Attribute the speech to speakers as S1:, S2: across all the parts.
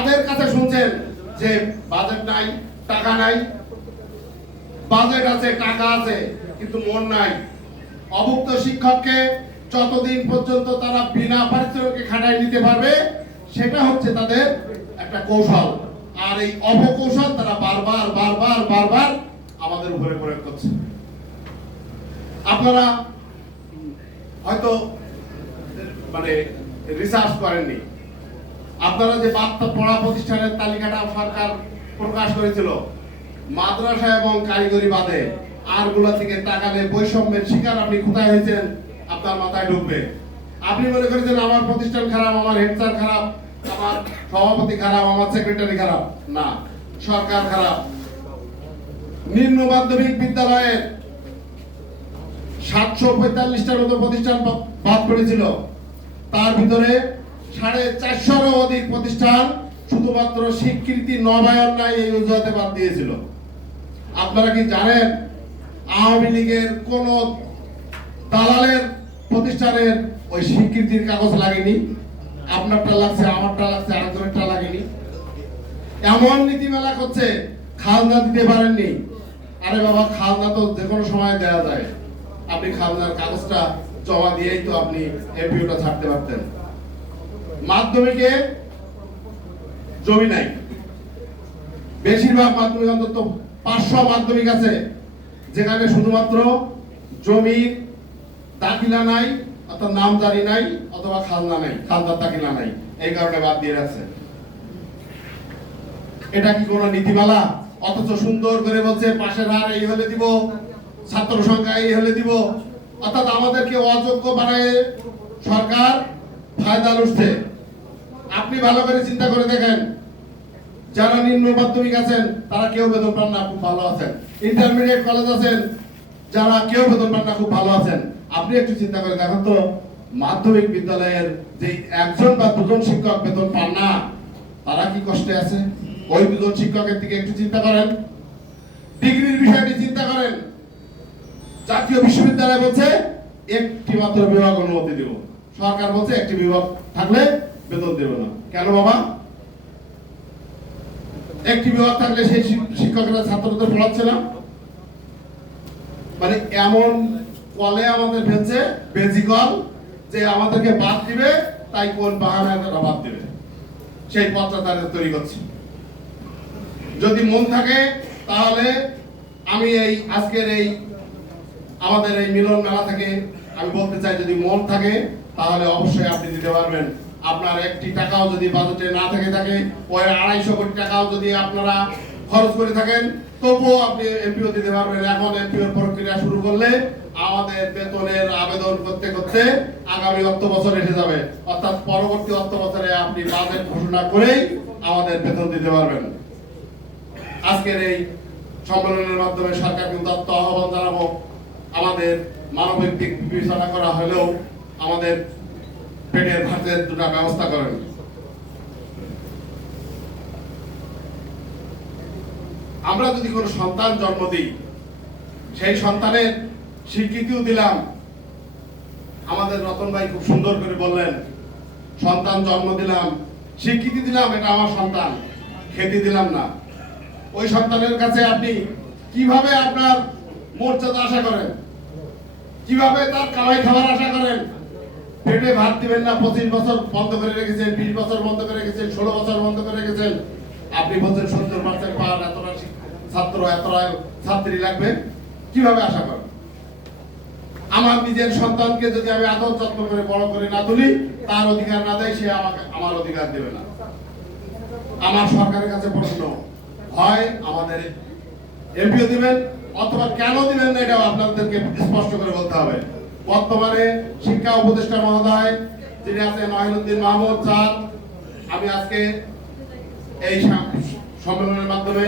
S1: কাদের কাছে শুনছেন যে বাজেট নাই, টাকা নাই বাজেট আছে, টাকা আছে, কিন্তু মন নাই। অভুক্ত শিক্ষককে যতদিন পর্যন্ত তারা বিনা পারিশ্রমিকে খাটায় নিতে পারবে, সেটা হচ্ছে তাদের একটা কৌশল। আর এই অপকৌশল তারা বারবার বারবার বারবার আমাদের উপরে প্রয়োগ করছে। আপনারা হয়তো মানে রিসার্চ করেননি। আপনারা যে বার্তা পড়া প্রতিষ্ঠানের তালিকাটা সরকার প্রকাশ করেছিল, মাদ্রাসা এবং কারিগরি বাদে আরগুলা থেকে টাকা তাকালে বৈষম্যের শিকার আপনি কোথায় হয়েছেন, আপনার মাথায় ঢুকবে। আপনি মনে করেছেন আমার প্রতিষ্ঠান খারাপ, আমার হেড স্যার খারাপ, আমার সভাপতি খারাপ, আমার সেক্রেটারি খারাপ? না, সরকার খারাপ। নিম্ন মাধ্যমিক বিদ্যালয়ের সাতশো পঁয়তাল্লিশটার মতো প্রতিষ্ঠান বাদ পড়েছিল। তার ভিতরে সাড়ে চারশোরও অধিক প্রতিষ্ঠান শুধুমাত্র স্বীকৃতি নবায়ন নাই এই অজুহাতে বাদ দিয়েছিল। আপনারা কি জানেন আওয়ামী লীগের কোন দালালের প্রতিষ্ঠানের ওই স্বীকৃতির কাগজ লাগেনি? আপনারটা লাগছে, আমারটা লাগছে, আরেকজনেরটা লাগেনি? এমন নীতিমেলা করছে খাজনা দিতে পারেননি। আরে বাবা খাজনা তো যে কোনো সময় দেওয়া যায়। আপনি খাজনার কাগজটা জমা দিয়েই তো আপনি এমপিওটা ছাড়তে পারতেন। মাধ্যমিকে জমি নাই। বেশিরভাগ মাধ্যমিক অন্তত পাঁচশো মাধ্যমিক আছে, যেখানে শুধুমাত্র জমির দাখিলা নাই, অর্থাৎ নামজারি নাই, অথবা খাজনা নাই খাজনার দাখিলা নাই। এই কারণে বাদ দিয়ে রাখছে। এটা কি কোনো নীতিমালা? অথচ সুন্দর করে বলছে, পাশের হার এই হলে দিব, ছাত্র সংখ্যা এই হলে দিব। অর্থাৎ আমাদেরকে অযোগ্য বানায় সরকার ফায়দা লুটছে। আপনি ভালো করে চিন্তা করে দেখেন, যারা নিম্ন মাধ্যমিক আছেন, তারা কেউ বেতন পান না, খুব ভালো আছেন। ইন্টারমিডিয়েট কলেজ আছেন, যারা কেউ বেতন পান না, খুব ভালো আছেন। আপনি একটু চিন্তা করে দেখেন তো, মাধ্যমিক বিদ্যালয়ের যে একজন বা দুজন শিক্ষক বেতন পান না, তারা কি কষ্টে আছে? ওই দুজন শিক্ষকের দিকে একটু চিন্তা করেন। ডিগ্রির বিষয়টি চিন্তা করেন। জাতীয় বিশ্ববিদ্যালয় বলছে, একটি মাত্র বিভাগ অনুমতি দেব। সরকার বলছে একটি বিভাগ থাকলে বেতন দেব না। কেন বাবা? একটি বিভাগ থাকলে সেই শিক- শিক্ষকেরা ছাত্রদের পড়াচ্ছে না। মানে এমন কলে আমাদের ফেলছে, বেজিকল, যে আমাদেরকে বাদ দিবে, তাই কোন বাহানায় তারা বাদ দিবে। সেই পথটা তাদের তৈরি করছে। যদি মন থাকে, তাহলে আমি এই আজকের এই আমাদের এই মিলন মেলা থেকে আমি বলতে চাই, যদি মন থাকে, তাহলে অবশ্যই আপনি দিতে পারবেন। আপনার একটি টাকাও যদি বাজেটে না থেকে থাকে, ওই আড়াইশো কোটি টাকাও যদি আপনারা খরচ করে থাকেন, তবুও আপনি এমপিও দিতে পারবেন। এখন এমপিওর প্রক্রিয়া শুরু করলে আমাদের বেতনের আবেদন করতে করতে আগামী অর্থ বছর এসে যাবে। অর্থাৎ পরবর্তী অর্থ বছরে আপনি বাজেট ঘোষণা করেই আমাদের বেতন দিতে পারবেন। আজকের এই সম্মেলনের মাধ্যমে সরকার কিন্তু আহ্বান জানাব। আমাদের মানবিক দিক বিবেচনা করা হলেও আমাদের পেটের ভাতের দুটা ব্যবস্থা করেন। আমরা যদি কোনো সন্তান জন্ম দিই, সেই সন্তানের স্বীকৃতিও দিলাম। আমাদের রতন ভাই খুব সুন্দর করে বললেন, সন্তান জন্ম দিলাম, স্বীকৃতি দিলাম, এটা আমার সন্তান, খেতে দিলাম না। ওই সন্তানের কাছে আপনি কীভাবে আপনার মর্যাদা আশা করেন? কীভাবে তার কামাই খাবার আশা করেন? পেটে ভাত দিবেন না, পঁচিশ বছর বন্ধ করে রেখেছেন, বিশ বছর বন্ধ করে রেখেছেন, ষোলো বছর বন্ধ করে রেখেছেন। আপনি বলছেন সত্তর পার্সেন্ট পাওয়ার এতটা ছাত্র, এতটা ছাত্রী লাগবে। কীভাবে আশা করেন? আমার নিজের সন্তানকে যদি আমি আদর যত্ন করে বড় করে না তুলি, তার অধিকার না দেয়, সে আমাকে আমার অধিকার দেবে না। আমার সরকারের কাছে প্রশ্ন, হয় আমাদের এমপিও দিবেন অথবা কেন দিবেন না এটাও আপনাদেরকে স্পষ্ট করে বলতে হবে। বর্তমানে শিক্ষা উপদেষ্টা মহোদয়, যিনি আছেন নহিনুদ্দিন মাহমুদ, স্যার, আমি আজকে এই সম্মেলনের মাধ্যমে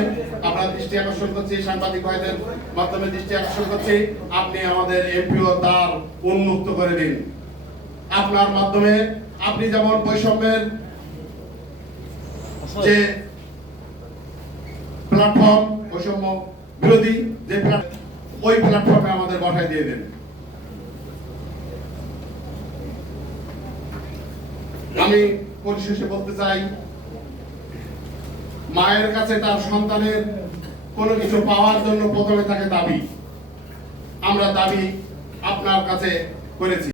S1: আপনার দৃষ্টি আকর্ষণ করছি, সাংবাদিক ভাইদের মাধ্যমে দৃষ্টি আকর্ষণ করছি। আপনি আমাদের এমপিও তার উন্মুক্ত করে দিন। আপনার মাধ্যমে আপনি যেমন বৈষম্যের যে প্ল্যাটফর্ম বৈষম্য বিরোধী যে ওই প্ল্যাটফর্মে আমাদের বসায় দিয়ে দেন। আমি পরিশেষে বলতে চাই, মায়ের কাছে তার সন্তানের কোনো কিছু পাওয়ার জন্য প্রথমে তাকে দাবি। আমরা দাবি আপনার কাছে করেছি।